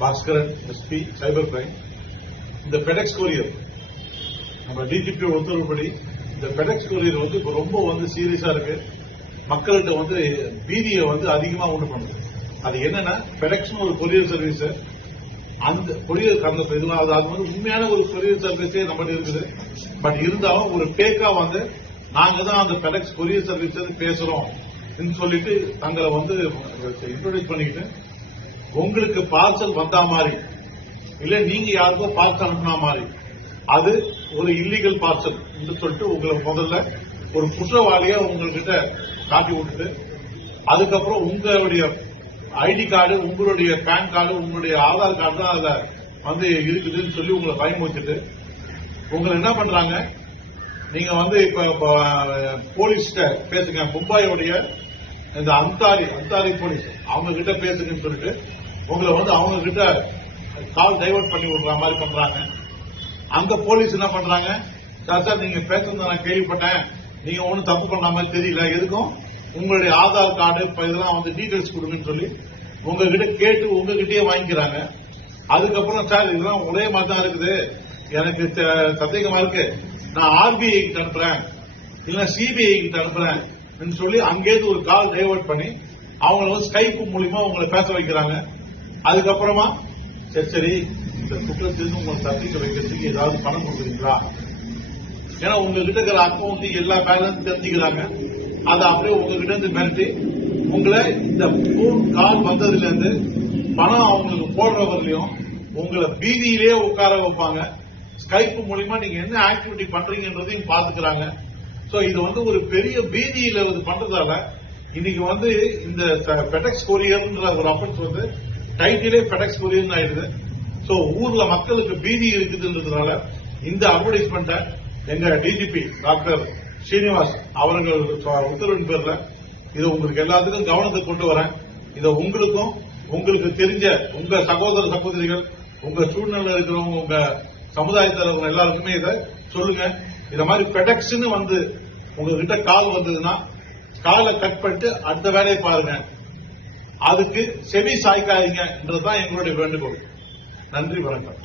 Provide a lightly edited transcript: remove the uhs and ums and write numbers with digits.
Bhaskaran SP cyber crime. இந்த FedEx courier நம்ம DGP உத்தரவுப்படி இந்த பெடெக்ஸ் கொரியர் வந்து இப்ப ரொம்ப சீரியஸா இருக்கு. மக்கள்கிட்ட பீதியை அதிகமா உண்டு பண்ணுது. அது என்னன்னா பெடெக்ஸ் ஒரு கொரியர் சர்வீஸ். அந்த கொரியர் அது உண்மையான ஒரு கொரியர் சர்வீஸே நம்ம இருக்குது. பட் இருந்தாலும் ஒரு பேக்கா நாங்க தான் அந்த பெடெக்ஸ் கொரியர் சர்வீஸ் பேசுறோம் சொல்லிட்டு தங்களை இன்ட்ரோடியூஸ் பண்ணிக்கிட்டு உங்களுக்கு பார்சல் வந்தா மாதிரி இல்ல நீங்க யாருக்கோ பார்சல் அனுப்பினா மாதிரி அது ஒரு இல்லீகல் பார்சல் சொல்லிட்டு உங்களை முதல்ல ஒரு குற்றவாளியா உங்ககிட்ட காட்டி விட்டுட்டு அதுக்கப்புறம் உங்களுடைய ஐடி கார்டு, உங்களுடைய பேன் கார்டு, உங்களுடைய ஆதார் கார்டு தான் அதுல இருக்குதுன்னு சொல்லி உங்களை பயமுறுத்திட்டு உங்களை என்ன பண்றாங்க, நீங்க இப்ப போலீஸ்கிட்ட பேசுங்க, மும்பாயோடைய இந்த அந்தாரி போலீஸ் அவங்க கிட்ட பேசுங்கன்னு சொல்லிட்டு உங்களை அவங்க கிட்ட கால் டைவர்ட் பண்ணி விடுற மாதிரி பண்றாங்க. அந்த போலீஸ் என்ன பண்றாங்க, சார் நீங்க பேசுறது நான் கேள்விப்பட்டேன், நீங்க ஒன்னும் தப்பு பண்ண மாதிரி தெரியல, எதுக்கும் உங்களுடைய ஆதார் கார்டு இதெல்லாம் டீடைல்ஸ் கொடுங்கன்னு சொல்லி உங்ககிட்ட கேட்டு உங்ககிட்டயே வாங்கிக்கிறாங்க. அதுக்கப்புறம் சார் இதெல்லாம் ஒரே மாதிரி தான் இருக்குது, எனக்கு சந்தேகமா இருக்கு, நான் ஆர்பிஐ கிட்ட அனுப்புறேன் இல்ல சிபிஐ கிட்ட அனுப்புறேன் சொல்லி அங்கேயிருந்து ஒரு கால் டைவர்ட் பண்ணி அவங்க ஸ்கைப் மூலியமா உங்களை பேச வைக்கிறாங்க. அதுக்கப்புறமா சரி இந்த குற்றத்திலிருந்து உங்களை தப்பிக்க வைக்கிறதுக்கு ஏதாவது பணம் கொடுக்குறீங்களா, ஏன்னா உங்ககிட்ட இருக்கிற அக்கௌண்ட் எல்லா பேலன்ஸ் தெரிஞ்சுக்கிறாங்க. அதை அப்படியே உங்ககிட்ட இருந்து மிரட்டி உங்களை இந்த போன் கால் வந்ததுல இருந்து பணம் அவங்களுக்கு போடுறவர்களையும் உங்களை பீதியிலேயே உட்கார வைப்பாங்க. ஸ்கைப் மூலியமா நீங்க என்ன ஆக்டிவிட்டி பண்றீங்கன்றதையும் பாத்துக்கிறாங்க. சோ இது ஒரு பெரிய பீதியில பண்றதால இன்னைக்கு இந்த பெடெக்ஸ் கொரியர்ன்ற ஒரு அஃபென்ஸ் டைட்டிலே பெடெக்ஸ் கொரியர் ஆயிடுது. சோ ஊர்ல மக்களுக்கு பீதி இருக்குதுன்றதுனால இந்த அட்வர்டைஸ்மெண்ட்டை எங்க டிஜிபி டாக்டர் ஸ்ரீனிவாஸ் அவர்கள் உத்தரவின் பேர்ல இதை உங்களுக்கு எல்லாத்துக்கும் கவனத்துக்கு கொண்டு வரேன். இதை உங்களுக்கும் உங்களுக்கு தெரிஞ்ச உங்க சகோதர சகோதரிகள், உங்க சூழ்நிலை இருக்கிறவங்க, உங்க சமுதாயத்தில் எல்லாருக்குமே இதை சொல்லுங்க. இத மாதிரி பெடெக்ஸ்னு உங்ககிட்ட கால் வந்ததுன்னா காலை கட் பண்ணிட்டு அடுத்த வேலையை பாருங்க. அதுக்கு செவி சாய்க்காதீங்கன்றதுதான் எங்களுடைய வேண்டுகோள். நன்றி, வணக்கம்.